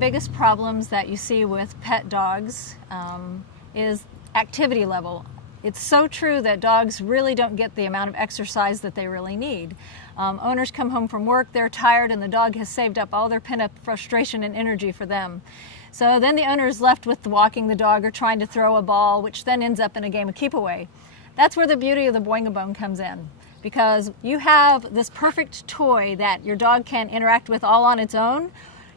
biggest problems that you see with pet dogs is activity level. It's so true that dogs really don't get the amount of exercise that they really need. Owners come home from work, they're tired, and the dog has saved up all their pent-up frustration and energy for them. So then the owner is left with walking the dog or trying to throw a ball, which then ends up in a game of keep away. That's where the beauty of the Boing-A-Bone comes in, because you have this perfect toy that your dog can interact with all on its own.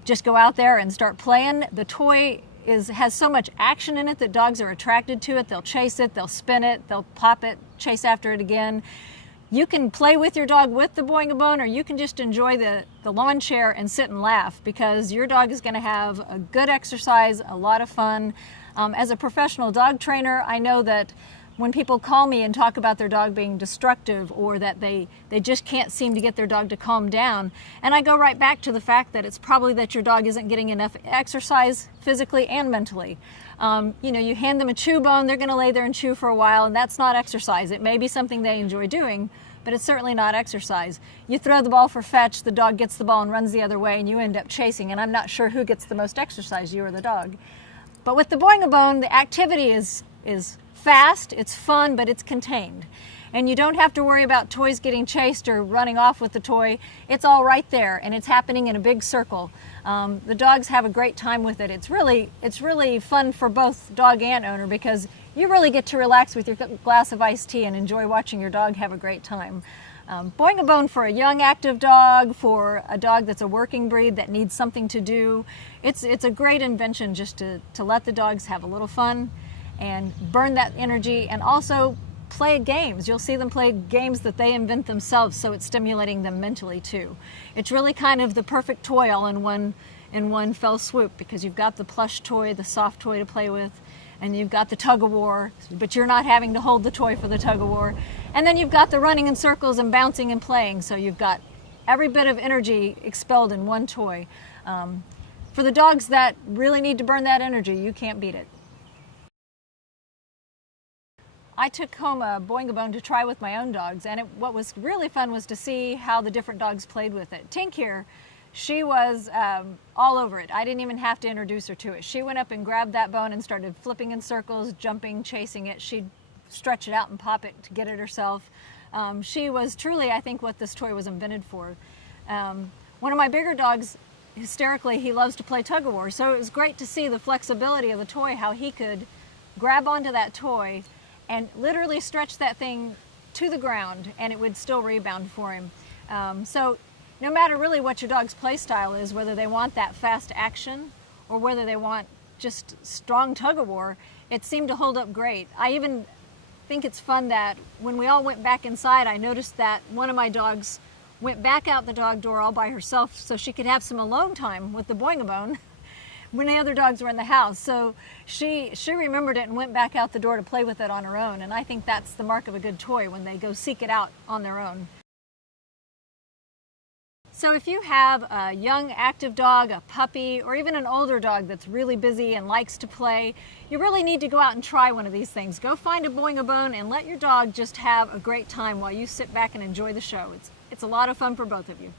Just go out there and start playing. The toy has so much action in it that dogs are attracted to it. They'll chase it, they'll spin it, they'll pop it, chase after it again. You can play with your dog with the Boing-A-Bone, or you can just enjoy the lawn chair and sit and laugh, because your dog is going to have a good exercise, a lot of fun. As a professional dog trainer, I know that when people call me and talk about their dog being destructive, or that they just can't seem to get their dog to calm down, and I go right back to the fact that it's probably that your dog isn't getting enough exercise physically and mentally. You hand them a chew bone, they're going to lay there and chew for a while, and that's not exercise. It may be something they enjoy doing, but it's certainly not exercise. You throw the ball for fetch, the dog gets the ball and runs the other way, and you end up chasing, and I'm not sure who gets the most exercise, you or the dog. But with the Boing-A-Bone, the activity is fast, it's fun, but it's contained. And you don't have to worry about toys getting chased or running off with the toy. It's all right there, and it's happening in a big circle. The dogs have a great time with it. It's really fun for both dog and owner, because you really get to relax with your glass of iced tea and enjoy watching your dog have a great time. Boing-A-Bone for a young active dog, for a dog that's a working breed that needs something to do. It's a great invention just to let the dogs have a little fun and burn that energy, and also play games. You'll see them play games that they invent themselves, so it's stimulating them mentally too. It's really kind of the perfect toy all in one fell swoop, because you've got the plush toy, the soft toy to play with, and you've got the tug-of-war, but you're not having to hold the toy for the tug-of-war. And then you've got the running in circles and bouncing and playing, so you've got every bit of energy expelled in one toy. For the dogs that really need to burn that energy, you can't beat it. I took home a Boing-A-Bone to try with my own dogs, and what was really fun was to see how the different dogs played with it. Tink here, she was all over it. I didn't even have to introduce her to it. She went up and grabbed that bone and started flipping in circles, jumping, chasing it. She'd stretch it out and pop it to get it herself. She was truly, I think, what this toy was invented for. One of my bigger dogs, hysterically, he loves to play tug-of-war, so it was great to see the flexibility of the toy, how he could grab onto that toy and literally stretch that thing to the ground, and it would still rebound for him. So no matter really what your dog's play style is, whether they want that fast action or whether they want just strong tug-of-war, it seemed to hold up great. I even think it's fun that when we all went back inside, I noticed that one of my dogs went back out the dog door all by herself so she could have some alone time with the Boing-A-Bone when the other dogs were in the house. So she remembered it and went back out the door to play with it on her own. And I think that's the mark of a good toy, when they go seek it out on their own. So if you have a young active dog, a puppy, or even an older dog that's really busy and likes to play, you really need to go out and try one of these things. Go find a Boing-A-Bone and let your dog just have a great time while you sit back and enjoy the show. It's a lot of fun for both of you.